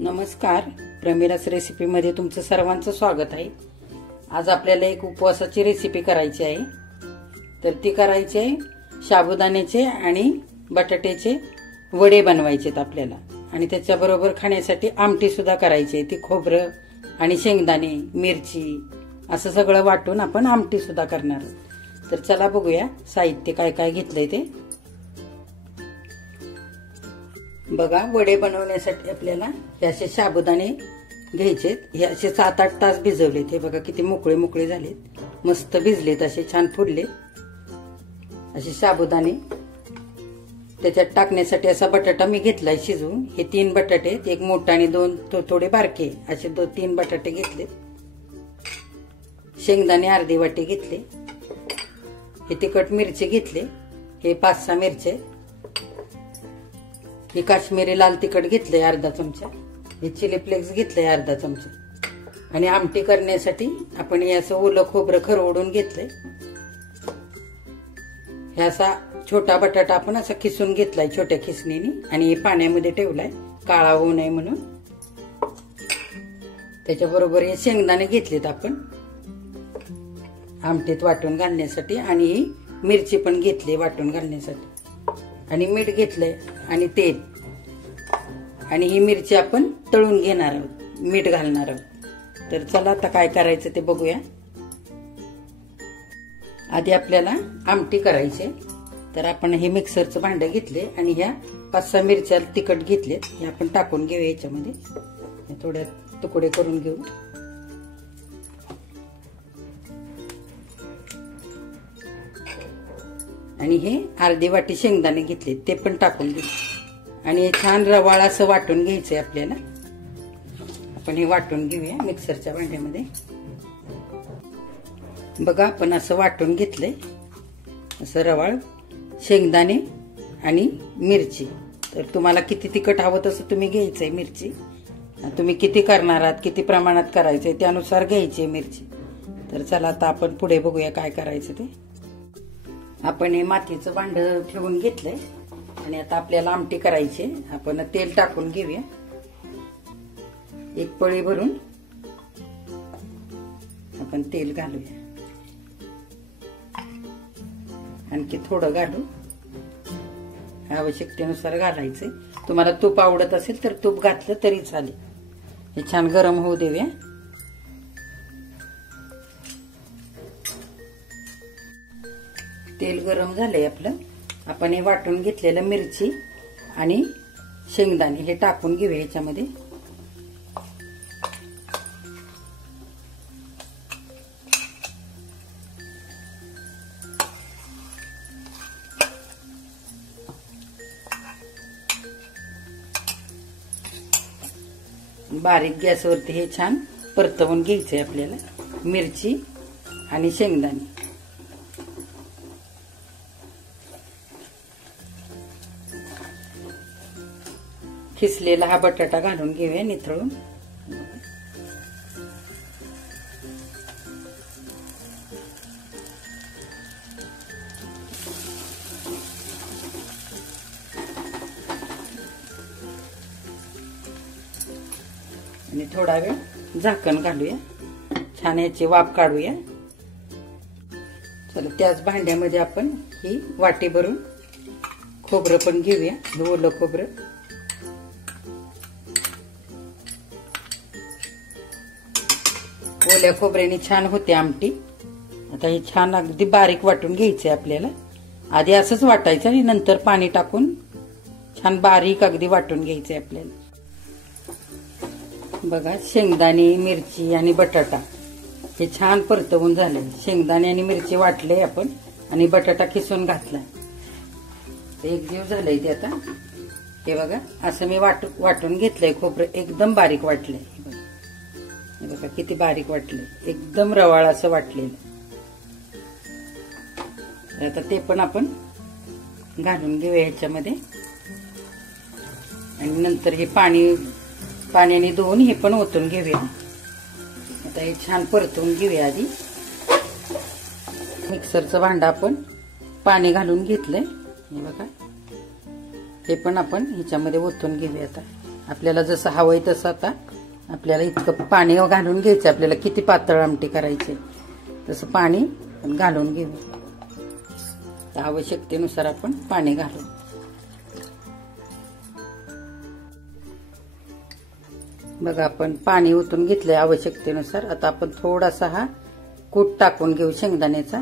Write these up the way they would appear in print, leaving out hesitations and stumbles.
नमस्कार, प्रमिलास रेसिपीमध्ये तुमचं सर्वांचं स्वागत आहे। आज आपल्याला एक उपवासाची रेसिपी करायची आहे। तर ती करायची आहे साबुदाण्याचे आणि बटाट्याचे वडे बनवायचेत आपल्याला, आणि त्याच्याबरोबर खाण्यासाठी आमटी सुद्धा करायची आहे। ती खोबरं आणि शेंगदाणे, मिरची असं सगळं वाटून आपण आमटी सुद्धा करणार आहोत। तर चला बघूया साहित्य काय काय घेतलंय ते। बघा, वडे बनवण्यासाठी आपल्याला हे असे साबुदाणे घ्यायचे। हे असे 7-8 तास भिजवलेत। हे बघा किती मोकळे मोकळे झालेत, मस्त भिजलेत, असे छान फुलले असे साबुदाणे। त्याच्यात टाकण्यासाठी असा बटाटा मी घेतलाय शिजवून। हे 3 बटाटे, एक मोठा आणि 2 थोडे बारके, असे 2-3 बटाटे घेतले। शेंगदाणे अर्धी वाटी घेतले। हे तिखट मिरची घेतले, हे 5-6 मिरचे। हे काश्मीरी लाल तिखट घेतलंय अर्धा चमचा। हे चिली फ्लेक्स घेतलंय अर्धा चमचा। आणि आमटी करण्यासाठी आपण हे असं ओलं खोबरं खरवडून घेतलंय। हे असा छोटा बटाटा आपण असा खिसून घेतलाय छोट्या खिसणीने, आणि हे पाण्यामध्ये ठेवलाय काळा होऊ नये म्हणून। त्याच्याबरोबर हे शेंगदाणे घेतलेत आपण आमटीत वाटून घालण्यासाठी, आणि ही मिरची पण घेतली वाटून घालण्यासाठी, आणि मीठ घेतलंय आणि तेल। आणि ही मिरची आपण तळून घेणार आहोत, मीठ घालणार आहोत। तर चला आता काय करायचं ते बघूया। आधी आपल्याला आमटी करायची। तर आपण हे मिक्सरचं भांडं घेतले आणि ह्या 5-6 मिरच्या तिखट घेतलेत, हे आपण टाकून घेऊया याच्यामध्ये। थोडे तुकडे करून घेऊ। आणि हे अर्धी वाटी शेंगदाणे घेतले, ते पण टाकून घेऊ। आणि हे छान रवाळ असं वाटून घ्यायचंय आपल्याला। आपण हे वाटून घेऊया मिक्सरच्या भांड्यामध्ये। बघा, आपण असं वाटून घेतलंय असं रवाळ शेंगदाणे आणि मिरची। तर तुम्हाला किती तिखट हवं तसं तुम्ही घ्यायचंय मिरची। तुम्ही किती करणार आहात, किती प्रमाणात करायचंय त्यानुसार घ्यायची मिरची। तर चला आता आपण पुढे बघूया काय करायचं ते। आपण हे मातीचं भांड ठेवून घेतलंय, आणि आता आपल्याला आमटी करायची। आपण तेल टाकून घेऊया, एक पळी भरून आपण तेल घालूया। आणखी थोडं घालू, आवश्यकतेनुसार घालायचंय। तुम्हाला तूप आवडत असेल तर तूप घातलं तरी चालेल। हे छान गरम होऊ देऊया। तेल गरम झालंय आपलं। आपण हे वाटून घेतलेलं मिरची आणि शेंगदाणे हे टाकून घेऊया याच्यामध्ये। बारीक गॅसवरती हे छान परतवून घ्यायचंय आपल्याला मिरची आणि शेंगदाणे। खिसलेला हा बटाटा घालून घेऊया निथळून। आणि थोडा वेळ झाकण घालूया, छान याची वाफ काढूया। चला, त्याच भांड्यामध्ये आपण ही वाटी भरून खोबरं पण घेऊया, हे ओलं खोबरं। ओल्या खोबऱ्याने छान होते आमटी। आता हे छान अगदी बारीक वाटून घ्यायचंय आपल्याला। आधी असंच वाटायचं आणि नंतर पाणी टाकून छान बारीक अगदी वाटून घ्यायचंय आपल्याला। बघा, शेंगदाणे, मिरची आणि बटाटा हे छान परतवून झाले। शेंगदाणे आणि मिरची वाटले आपण, आणि बटाटा खिसून घातला। एक जीव झालंय ते आता। हे बघा, असं मी वाटून घेतलंय खोबरं, एकदम बारीक वाटलंय। हे बघा किती बारीक वाटलंय, एकदम रवाळ असं वाटलेलं। आता ते पण आपण घालून घेऊया ह्याच्यामध्ये, आणि नंतर हे पाण्याने धुवून हे पण ओतून घेऊया। आता हे छान परतवून घेऊया। आधी मिक्सरचं भांडं आपण पाणी घालून घेतलंय, हे बघा। हे पण आपण ह्याच्यामध्ये ओतून घेऊया आता। आपल्याला जसं हवंय तसं आता आपल्याला इतकं पाणी घालून घ्यायचं. आपल्याला किती पातळ आमटी करायची तसं पाणी घालून घेऊ. आवश्यकतेनुसार आपण पाणी घालू. बघा आपण पाणी ओतून घेतलंय आवश्यकतेनुसार. आता आपण थोडासा हा कूट टाकून घेऊ शेंगदाण्याचा.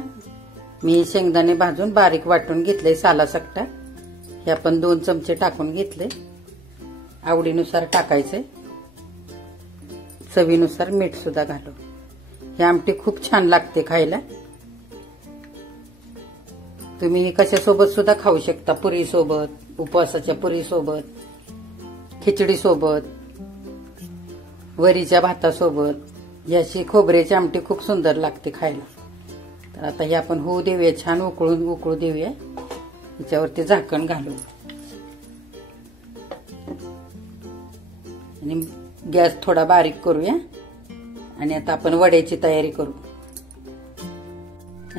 मी शेंगदाणे भाजून बारीक वाटून घेतले सालासकटा. हे आपण 2 चमचे टाकून घेतले. आवडीनुसार टाकायचे. चवीनुसार मीठ सुद्धा घालू. ही आमटी खूप छान लागते खायला. तुम्ही कशासोबत सुद्धा खाऊ शकता. पुरी सोबत, उपवासाच्या पुरी सोबत, खिचडी सोबत, वरीच्या भातासोबत याची खोबऱ्याची आमटी खूप सुंदर लागते खायला. तर आता हे आपण होऊ देऊया. छान उकळू देऊया. याच्यावरती झाकण घालू आणि गॅस थोडा बारीक करूया. आणि आता आपण वड्याची तयारी करू.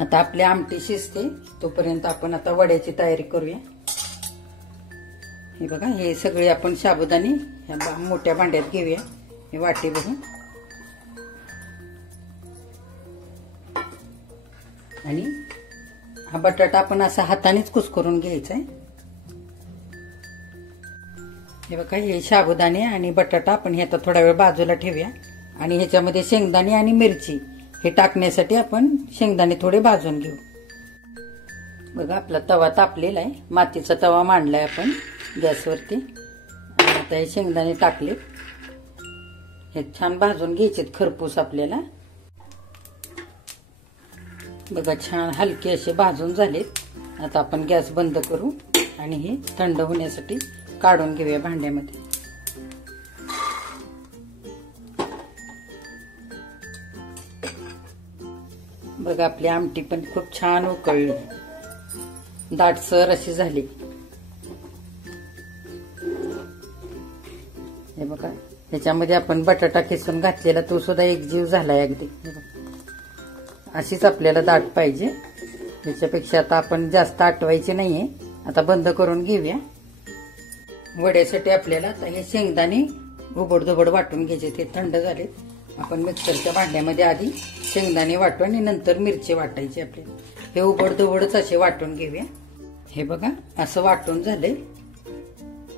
आता आपली आमटी शिजते तोपर्यंत आपण आता वड्याची तयारी करूया. हे बघा हे सगळे आपण साबुदाणे ह्या मोठ्या भांड्यात घेऊया. हे वाटी भरून आणि हा बटाटा आपण असा हातानेच कुस्करून घ्यायचा आहे. हे बघा हे साबुदाणे आणि बटाटा आपण हे आता थोडा वेळ बाजूला ठेवूया. आणि ह्याच्यामध्ये शेंगदाणे आणि मिरची हे टाकण्यासाठी आपण शेंगदाणे थोडे भाजून घेऊ. बघा आपला तवा तापलेला आहे. मातीचा तवा मांडलाय आपण गॅसवरती. आता हे शेंगदाणे टाकले. हे छान भाजून घ्यायचे खरपूस आपल्याला. बघा छान हलके असे भाजून झालेत. आता आपण गॅस बंद करू आणि हे थंड होण्यासाठी काढून घेऊया भांड्यामध्ये. बघा आपली आमटी पण खूप छान उकळली. दाटसर अशी झाली. हे बघा ह्याच्यामध्ये आपण बटाटा किसून घातलेला तो सुद्धा एकजीव झालाय अगदी. अशीच आपल्याला दाट पाहिजे. याच्यापेक्षा आता आपण जास्त आटवायचे नाहीये. आता बंद करून घेऊया. वड्यासाठी आपल्याला आता हे शेंगदाणे उबडधोबड वाटून घ्यायचे. ते थंड झाले. आपण मिक्सरच्या भांड्यामध्ये आधी शेंगदाणे वाटू आणि नंतर मिरची वाटायची आपल्याला. हे उबडधोबडच असे वाटून घेऊया. हे बघा असं वाटून झालंय.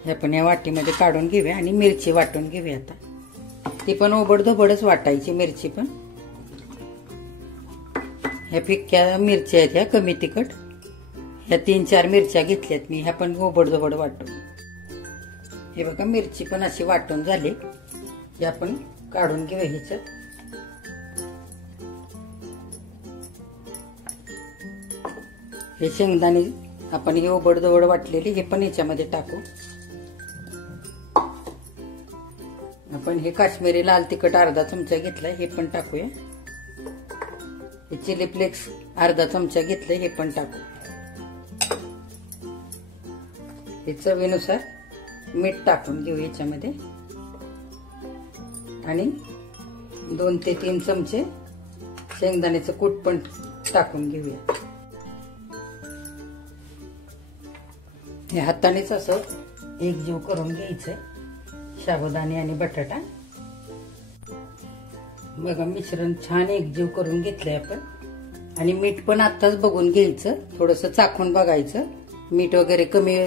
हे आपण या वाटीमध्ये काढून घेऊया आणि मिरची वाटून घेऊया. आता ती पण उबडधोबडच वाटायची मिरची पण. ह्या फिक्क्या मिरच्या आहेत ह्या कमी तिखट. ह्या 3-4 मिरच्या घेतल्यात मी. ह्या पण उबडधोबड वाटू. हे बघा मिरची पण अशी वाटून झाली. हे आपण काढून घेऊया ह्याच्यात. हे शेंगदाणे आपण हे उबडधोबड वाटलेले हे पण याच्यामध्ये टाकू. आपण हे काश्मीरी लाल तिखट अर्धा चमचा घेतलाय हे पण टाकूया. हे चिली फ्लेक्स अर्धा चमचा घेतलाय हे पण टाकू. हे चवीनुसार मीठ टाकून घेऊ याच्यामध्ये. आणि 2 ते 3 चमचे शेंगदाण्याचं कूट पण टाकून घेऊया. हे हातानेच असं एकजीव करून घ्यायचंय साबुदाणे आणि बटाटा. बघा मिश्रण छान एकजीव करून घेतलंय आपण. आणि मीठ पण आत्ताच बघून घ्यायचं. थोडस चाखून बघायचं. मीठ वगैरे कमी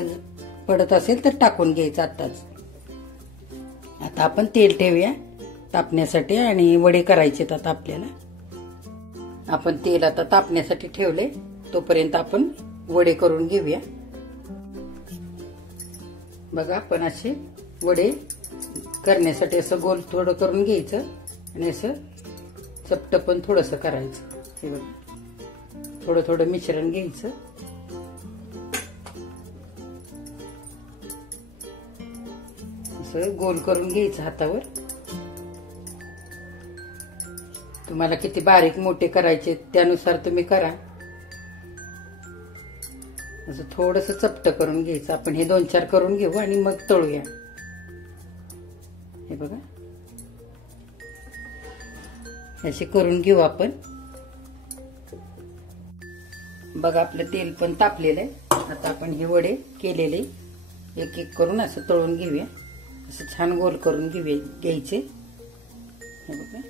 पडत असेल तर टाकून घ्यायचं आत्ताच. आता आपण तेल ठेवूया तापण्यासाठी आणि वडे करायचे. आता आपल्याला आपण तेल आता तापण्यासाठी ठेवले तोपर्यंत आपण वडे करून घेऊया. बघा आपण असे वडे करण्यासाठी असं गोल थोडं करून घ्यायचं आणि असं चपट पण थोडस करायचं. हे बघा थोडं थोडं मिश्रण घ्यायचं. असं गोल करून घ्यायचं हातावर. तुम्हाला किती बारीक मोठे करायचे त्यानुसार तुम्ही करा. असं थोडस चपट करून घ्यायचं. आपण हे 2-4 करून घेऊ आणि मग तळूया. हे बघा असे करून घेऊ आपण. बघा आपलं तेल पण तापलेलं आहे. आता आपण हे वडे केलेले एक एक करून असं तळून घेऊया. असं छान गोल करून घ्यायचे. हे बघा.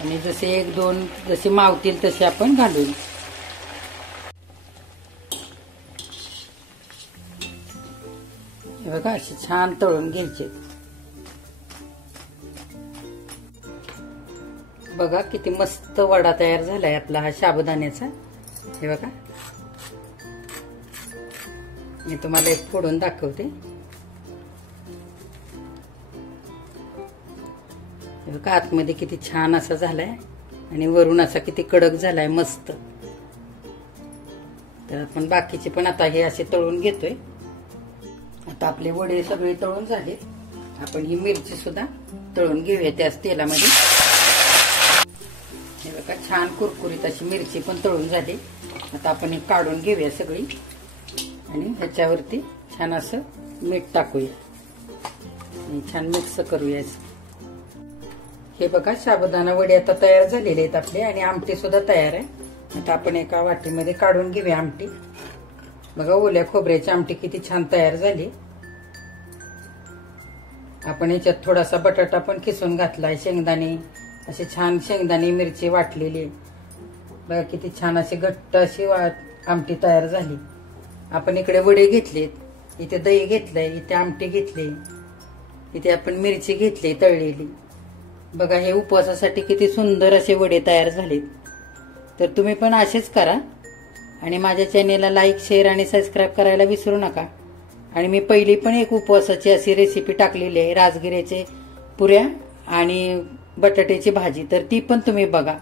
आणि जसे 1-2 जसे मावतील तसे आपण घालू. हे बघा असे छान तळून घ्यायचे. बघा किती मस्त वडा तयार झालाय आपला हा साबुदाण्याचा. हे बघा मी तुम्हाला एक फोडून दाखवते. हे बघा आतमध्ये किती छान असा झालाय आणि वरून असा किती कडक झालाय मस्त. तर आपण बाकीचे पण आता हे असे तळून घेतोय. आता आपले वडे सगळे तळून झाले. आपण ही मिरची सुद्धा तळून घेऊया त्याच तेलामध्ये. हे बघा छान कुरकुरीत अशी मिरची पण तळून झाली. आता आपण हे काढून घेऊया सगळी आणि ह्याच्यावरती छान असं मीठ टाकूया आणि छान मिक्स करूया. हे बघा साबुदाणा वडे आता तयार झालेले आहेत आपले आणि आमटी सुद्धा तयार आहे. आता आपण एका वाटीमध्ये काढून घेऊया आमटी. बघा ओल्या खोबऱ्याची आमटी किती छान तयार झाली. आपण याच्यात थोडासा बटाटा पण किसून घातलाय. शेंगदाणे असे छान शेंगदाणे मिरची वाटलेली. बघा किती छान अशी घट्ट अशी आमटी तयार झाली. आपण इकडे वडे घेतलेत, इथे दही घेतलंय, इथे आमटी घेतली, इथे आपण मिरची घेतली तळलेली. बघा हे उपवासासाठी किती सुंदर असे वडे तयार झालेत. तर तुम्ही पण असेच करा आणि माझ्या चॅनेलला लाईक, शेअर आणि सबस्क्राईब करायला विसरू नका. आणि मी पहिली पण एक उपवासाची अशी रेसिपी टाकलेली आहे, राजगिऱ्याचे पुऱ्या आणि बटाट्याची भाजी. तर ती पण तुम्ही बघा.